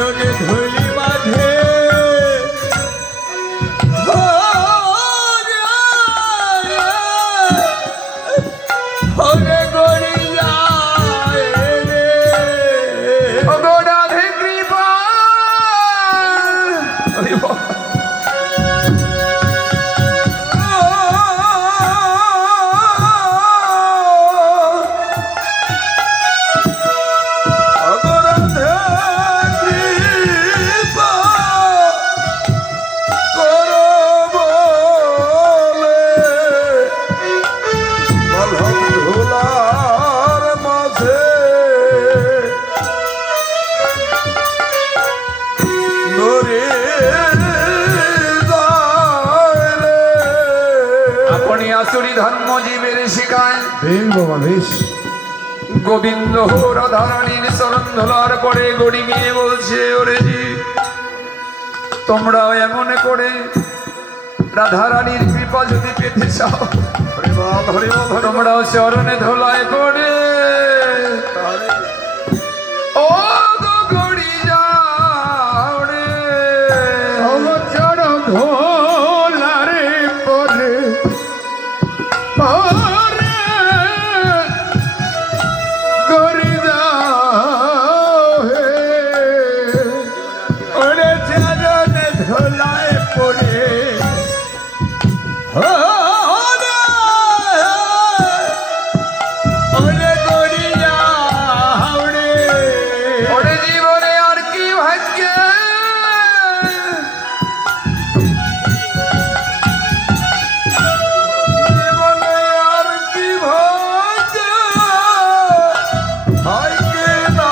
চরণে ধুলি বাঁধে হরে গড়ি যায় রে রাধে কৃপা আসুরি ধর্ম জীবের শিখায় গোবিন্দ রাধারানীর চরণ ধোলার পরে গড়ি গিয়ে বলছে ওরে জি তোমরাও এমন করে রাধারানীর কৃপা যদি পেতে চাও তোমরাও চরণে ধোলায় করে ও গড়ি যাও রে চরণ ধোলারে পরে গড়ি যাও হে ওরে চরণে ধোলায় পরে ওরে গড়ি যাও রে ওরে জীবনে আর কি ভাগ্যে জীবনে আর কি ভাগ্যে হয় কি না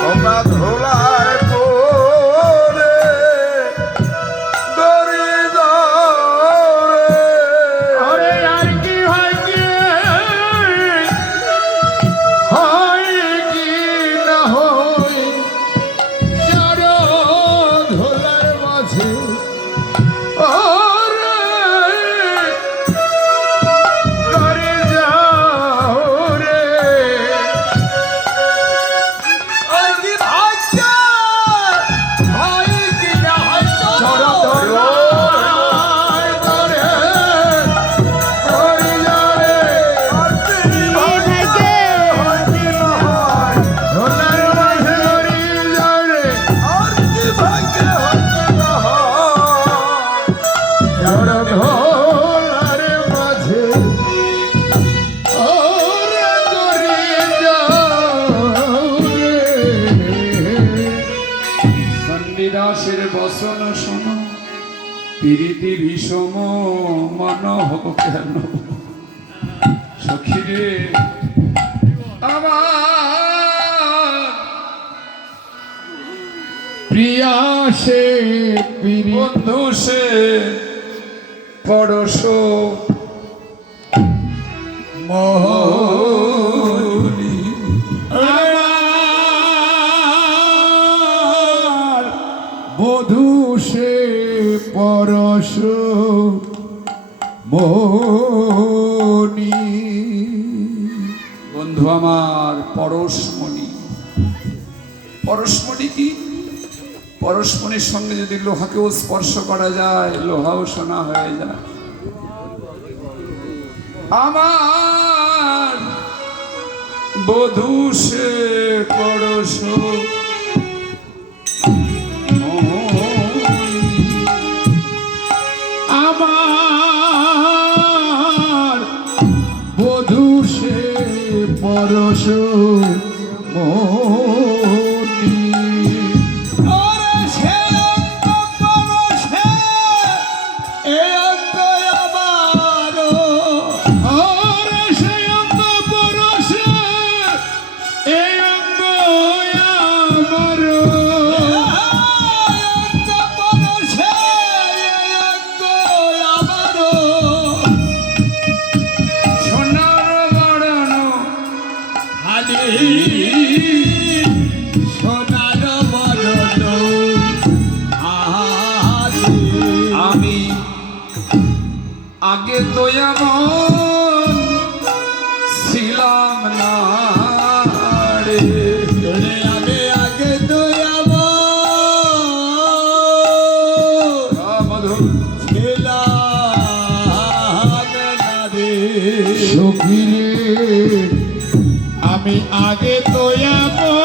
তোমরা ধোলায় পরে গড়ি যাও রে আরে আর কি ভাগ্যে হয় কি না হয় চরণ ধোলার মাঝে ওরে গড়ি যাও রে আর কি ভাগ্য হয় কি না হয় চরণ ধোলায় ধরে গড়ি যাও রে আর কি ভাগ্য হয় কি না হয় ধোলার মাঝে গড়ি যাও রে আর কি ভাগ্য হয় কি না হয় চরণ ধোলার মাঝে ওরে গড়ি যাও রে সন্নিদাসের বসন শোনো প্রীতি ভীষম মন হোক কেন সখী রে আমার প্রিয়া সে বন্ধু সে পরশ মোহনী আমার বধূ সে পরশ মোহনী বন্ধু আমার পরশমণি পরশমণি কি পরশমণির সঙ্গে যদি লোহাকেও স্পর্শ করা যায় লোহাও সোনা হয়ে যায় আমার বধূ সে পরশ আমার বধূ সে পরশ মোহনী ওরে সে অঙ্গ পরশে এ অঙ্গ আমার ওরে সে অঙ্গ পরশে এ অঙ্গ আমার অঙ্গ পরশে এ অঙ্গ আমার সোনার গড়ানো হালি সোনার বদন হালি আমি আগে তো এমন ছিল আমি আগে তো এমন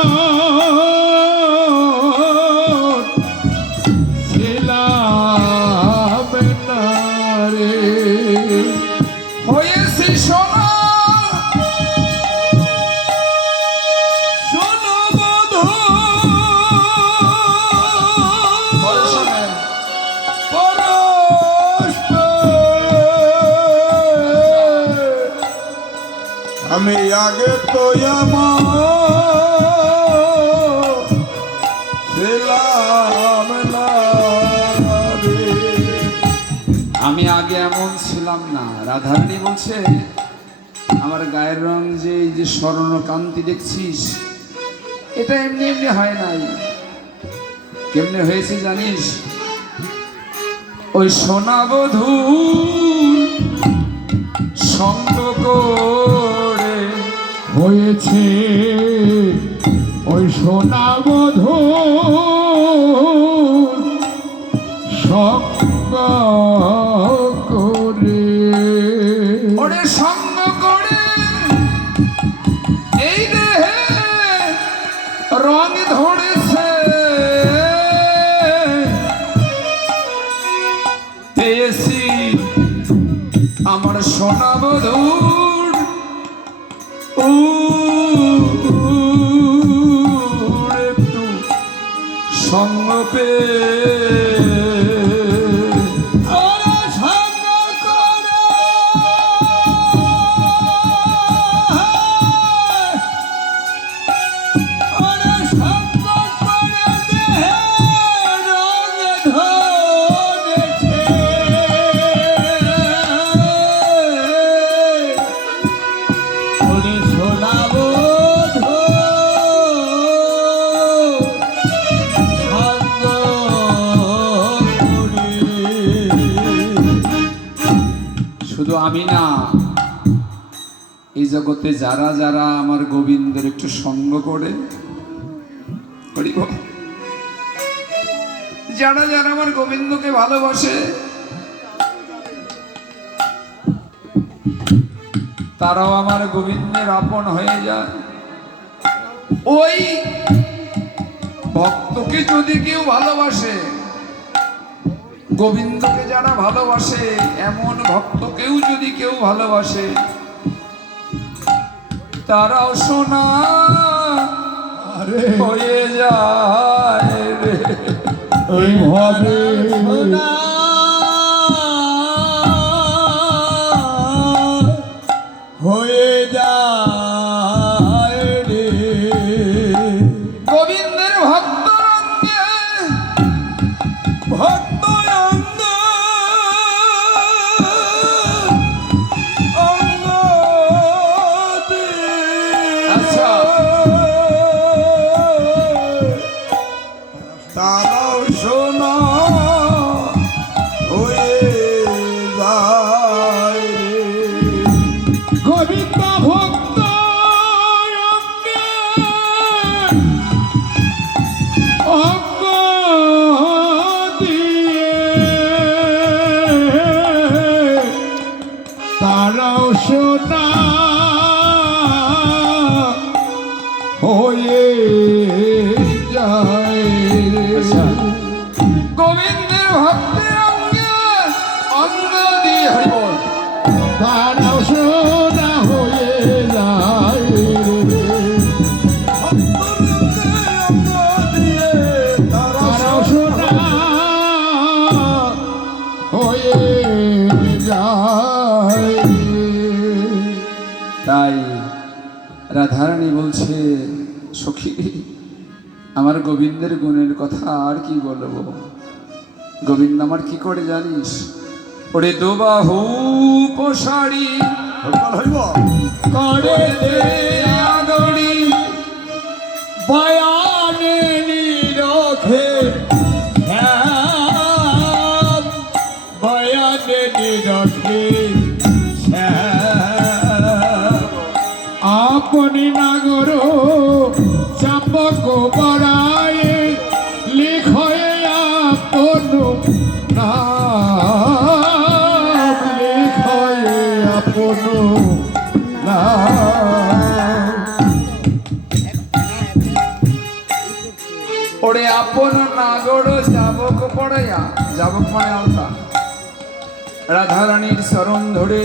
ছিলাম না রে। হয়েছি সোনা শোনো বধূ আমি আগে তো ছিলাম না রে। আমি আগে এমন ছিলাম না। রাধারানী বলছে আমার গায়ের রং যে এই যে স্বর্ণকান্তি দেখছিস এটা এমনি এমনি হয় নাই। কেমনে হয়েছে জানিস? ওই সোনা বধূ সঙ্গ করে হয়েছে ওই সোনা বধূ সঙ্গ করে। ওরে সঙ্গ করে এই দেহে রং ধরেছে। পেয়েছি আমার সোনা বধূর একটু সঙ্গ পেয়ে শুধু আমি না, এই জগতে যারা যারা আমার গোবিন্দের একটু সঙ্গ করে, যারা যারা আমার গোবিন্দকে ভালোবাসে তারাও আমার গোবিন্দের আপন হয়ে যায়। ওই ভক্তকে যদি কেউ ভালোবাসে, গোবিন্দকে যারা ভালোবাসে, এমন ভক্তকেও যদি কেউ ভালোবাসে, তারাও সোনা হয়ে যায় রে। এইভাবে হয়ে যায় রে। গোবিন্দের ভক্ত অঙ্গে ভক্ত আচ্ছা তারাও শোনা হয়ে যায় রে। গোবিন্দ ভক্ত অঙ্গ দিয়ে তারাও শোনা হয়ে যায় রে। গোবিন্দের ভক্তের অঙ্গে অঙ্গ দিয়ে হরিবল তারাও শোনা হয়ে যায় রে। তারাও শোনা হয়ে যায় রে। তাই রাধারানী বলছে, সখী আমার গোবিন্দের গুণের কথা আর কি বলবো। গোবিন্দ আমার কি করে জানিস? ওরে দোবাহু পোষারি করে দে আদরি, বয়ানে নিরখে শ্যাম, বয়ানে নিরখে শ্যাম। আপনি নাগর চাপক বড়ায়ে লিখয়ে আপন নাম, লিখয়ে আপন নাম। ওরে আপন নাগর যাবক পড়াইয়া, যাবক মানে আলতা, রাধারানীর চরণ ধরে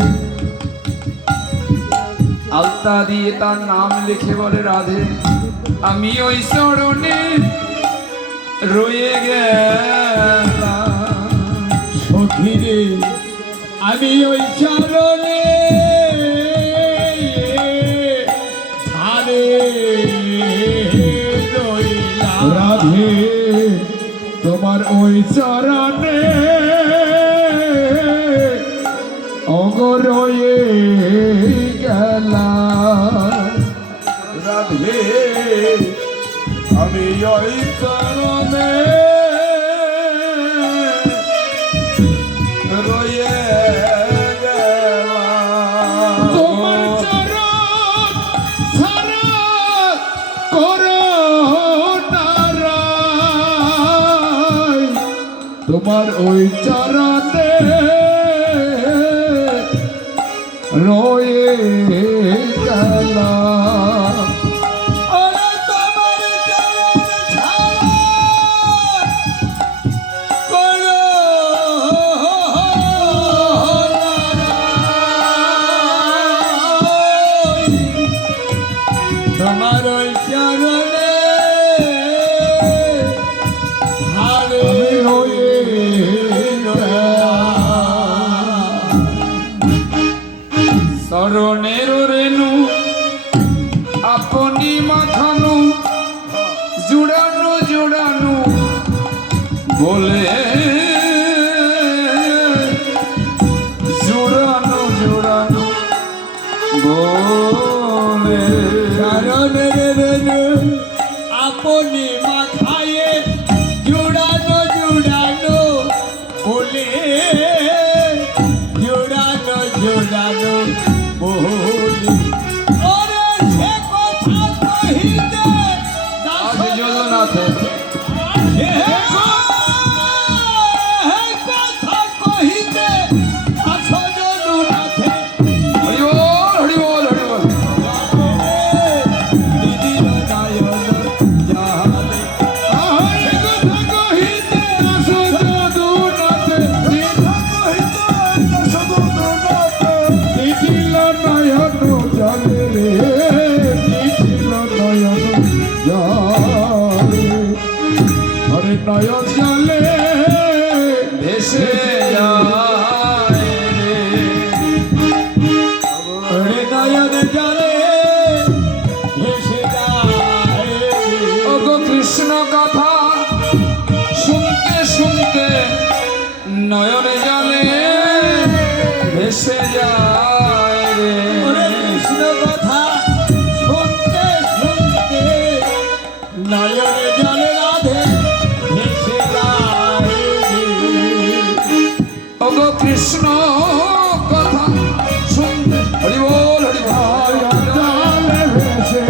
আলতা দিয়ে তার নাম লিখে বলে রাধে আমি ওই চরণে রয়ে গেলাম। সখী রে আমি ওই চরণে ধারে রইলাম। রাধে তোমার ওই চরণে অঙ্গ রয়ে গেলাম। রাধে আমি ওই চরণে রয়ে গেলাম। তোমার চরণ ছাড়া করো নারায়, তোমার ওই চরণে রয়ে গেলাম। ওরে তোমার চরণ ছাড়া করো নারায়, তোমার ওই চরণে হারে রয়ে গেলাম। চরণের রেণু আপনি মাখানো জুড়ানো জুড়ানো বলে জুড়ানো জুড়ানো বলে চরণের রেণু আপনি মাথায় জুড়ানো জুড়ানো বলে, জুড়ানো জুড়ানো বলে। ওরে সে কথা কহিতে আজ জগন্নাথে সে কথা কহিতে আসজনুনাথে হরি বল হরি বল হরি বল। দিদির নয়ন জালে সে কথা কহিতে আসজনুনাথে, সে কথা কহিতে আসজনুনাথে। দিদির নয়ন জালে রে, দিদির নয়ন জালে, আরে নয়ন জালে ভেসে যায় রে। আরে নয়ন জালে ভেসে যায় রে। ওগো কৃষ্ণ কথা শুনতে শুনতে নয়ন জলে ভেসে যায় রে। ওরে কৃষ্ণ কথা শুনতে শুনতে নয়ন জলে রাধে ভেসে যায় রে। ওগো কৃষ্ণ